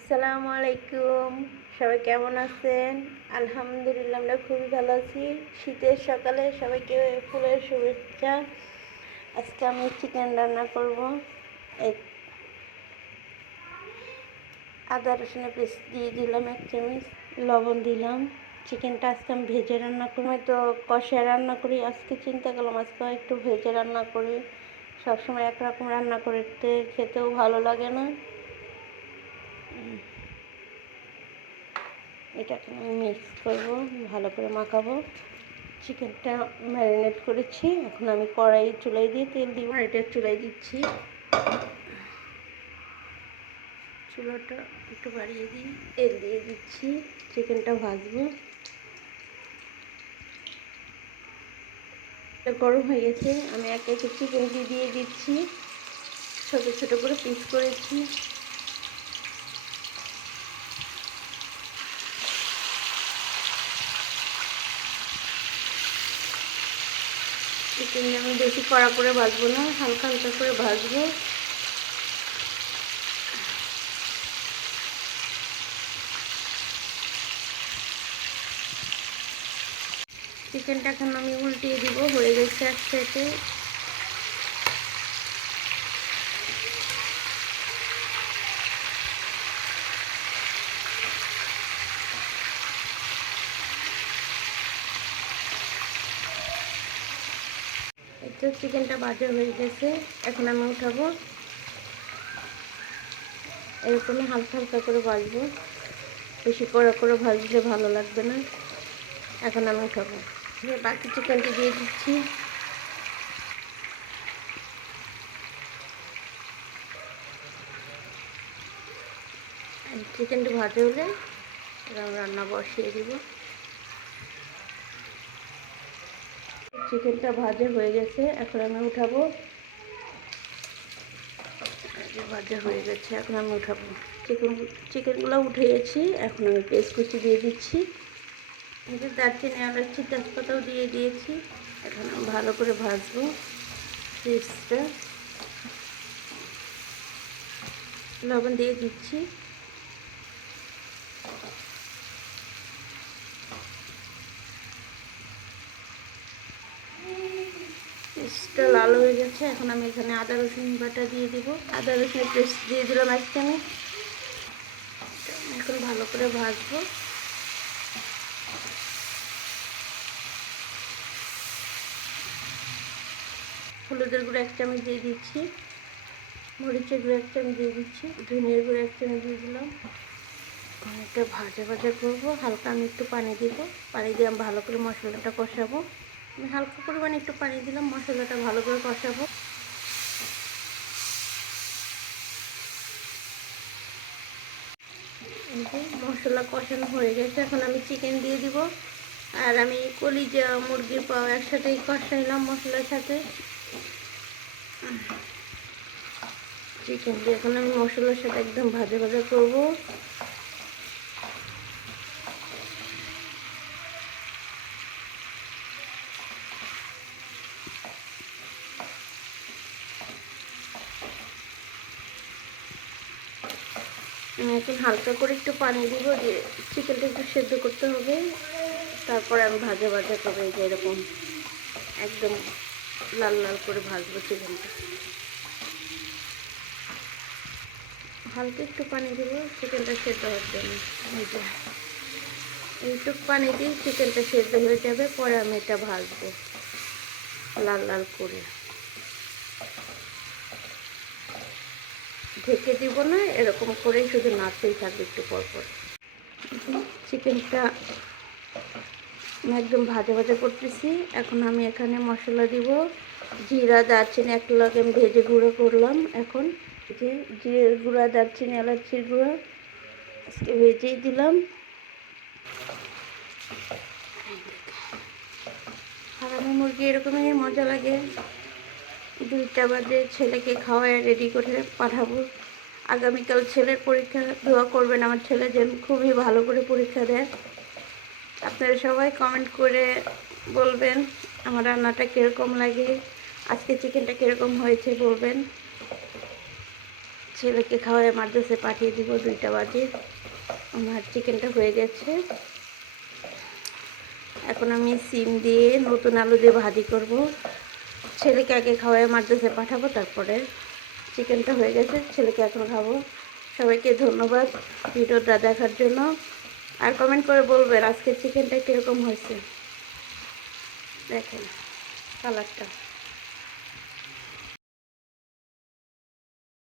আসসালামু আলাইকুম। সবাই কেমন আছেন? আলহামদুলিল্লাহ, আমরা খুবই ভালো আছি। শীতের সকালে সবাইকে ফুলের শুভেচ্ছা। আজকে আমি চিকেন রান্না করব। আদা রসুনের পেস্ট দিয়ে দিলাম, এক চামচ লবণ দিলাম। চিকেনটা আজকে আমি ভেজে রান্না করি তো কষায় রান্না করি, আজকে চিন্তা করলাম আজকে একটু ভেজে রান্না করি। সবসময় একরকম রান্না করতে, খেতেও ভালো লাগে না। এটাকে আমি মিক্স করব, ভালো করে মাখাবো। চিকেনটা ম্যারিনেট করেছি, এখন আমি কড়াই চুলাই দিয়ে তেল দিব এটা চুলাই দিচ্ছি। চুলাটা একটু বাড়িয়ে দিই, তেল দিয়ে দিচ্ছি চিকেনটা ভাজবো। গরম হয়ে গেছে, আমি এক একে চিকেন দিয়ে দিচ্ছি ছোট ছোট করে পিস করেছি। চিকেন আমি বেশি কড়া করে ভাজবো না, হালকা হালকা করে ভাজবো। চিকেনটা এখন আমি উল্টিয়ে দিব, হয়ে গেছে এক তো চিকেনটা ভাজা হয়ে গেছে। এখন আমি উঠাবো। এরকমই হালকা হালকা করে ভাজবো। বেশি কড়া করে ভাজলে ভালো লাগবে না। এখন আমি উঠাবো। বাকি চিকেনটা দিয়ে দিচ্ছি। চিকেনটা ভাজা হলে রান্না বসিয়ে দিব। চিকেনটা ভাজা হয়ে গেছে। এখন আমি উঠাবো। ভাজা হয়ে গেছে, এখন আমি উঠাবো। চিকেন, চিকেনগুলো উঠেছি, এখন আমি পেস্ট কুচি দিয়ে দিচ্ছি। দারচিনি এলাচি তেজপাতাও দিয়ে দিয়েছি। এখন ভালো করে ভাজবো পেস্টটা। লবণ দিয়ে দিচ্ছি। পেস্টটা লাল হয়ে গেছে। এখন আমি এখানে আদা, রসুন বাটা দিয়ে দিব। আদা, রসুনের পেস্ট দিয়ে দিলাম এক চামচ এখন ভালো করে ভাজবো। হলুদের গুঁড়ো এক চামচ দিয়ে দিচ্ছি। মরিচের গুঁড়ো এক চামচ দিয়ে দিচ্ছি। ধনিয়ার গুঁড়ো এক চামচ দিয়ে দিলাম। এটা ভাজা ভাজা করব। হালকা আমি একটু পানি দিব। পানি দিয়ে আমি ভালো করে মশলাটা কষাবো। আমি হালকা পরিমাণে একটু পানি দিলাম, মশলাটা ভালো করে কষাবো। মশলা কষানো হয়ে গেছে, এখন আমি চিকেন দিয়ে দিব। আর আমি কলিজা মুরগির পাও একসাথেই কষাইলাম মশলার সাথে। চিকেন দিয়ে এখন আমি মশলার সাথে একদম ভাজা ভাজা করব। এখন হালকা করে একটু পানি দিব দিয়ে চিকেনটা একটু সেদ্ধ করতে হবে। তারপরে আমি ভাজা ভাজা এই যে এরকম একদম লাল লাল করে ভাজবো চিকেনটা। হালকা একটু পানি দেবো, চিকেনটা সেদ্ধ হওয়ার জন্য। এইটুক পানি দিয়ে চিকেনটা সেদ্ধ হয়ে যাবে, পরে আমি এটা ভাজবো লাল লাল করে। ঢেকে দিব না, এরকম করেই শুধু নাড়তেই থাকবে একটু পর পর। চিকেনটা একদম ভাজা ভাজা করতেছি। এখন আমি এখানে মশলা দিব, জিরা, দারচিনি এক লগে আমি ভেজে গুঁড়ো করলাম। এখন যে জিরের গুঁড়া, দারচিনি, এলাচির গুঁড়া আজকে ভেজেই দিলাম। হারামি মুরগি এরকমই মজা লাগে। দুইটা বাজে, ছেলেকে খাওয়ায় রেডি করে পাঠাবো। আগামীকাল ছেলের পরীক্ষা, দোয়া করবেন আমার ছেলে যেন খুবই ভালো করে পরীক্ষা দেয়। আপনারা সবাই কমেন্ট করে বলবেন, আমার রান্নাটা কীরকম লাগে, আজকে চিকেনটা কীরকম হয়েছে বলবেন। ছেলেকে খাওয়ায় মাদ্রাসে পাঠিয়ে দিব দুইটা বাজে। আমার চিকেনটা হয়ে গেছে। এখন আমি সিম দিয়ে নতুন আলু দিয়ে ভাজি করব। ছেলেকে আগে খাওয়াই মাদ্রাসে পাঠাবো, তারপরে চিকেনটা হয়ে গেছে, ছেলেকে এখন খাব। সবাইকে ধন্যবাদ ভিডিওটা দেখার জন্য। আর কমেন্ট করে বলবেন আজকে চিকেনটা কীরকম হয়েছে। দেখেন কালারটা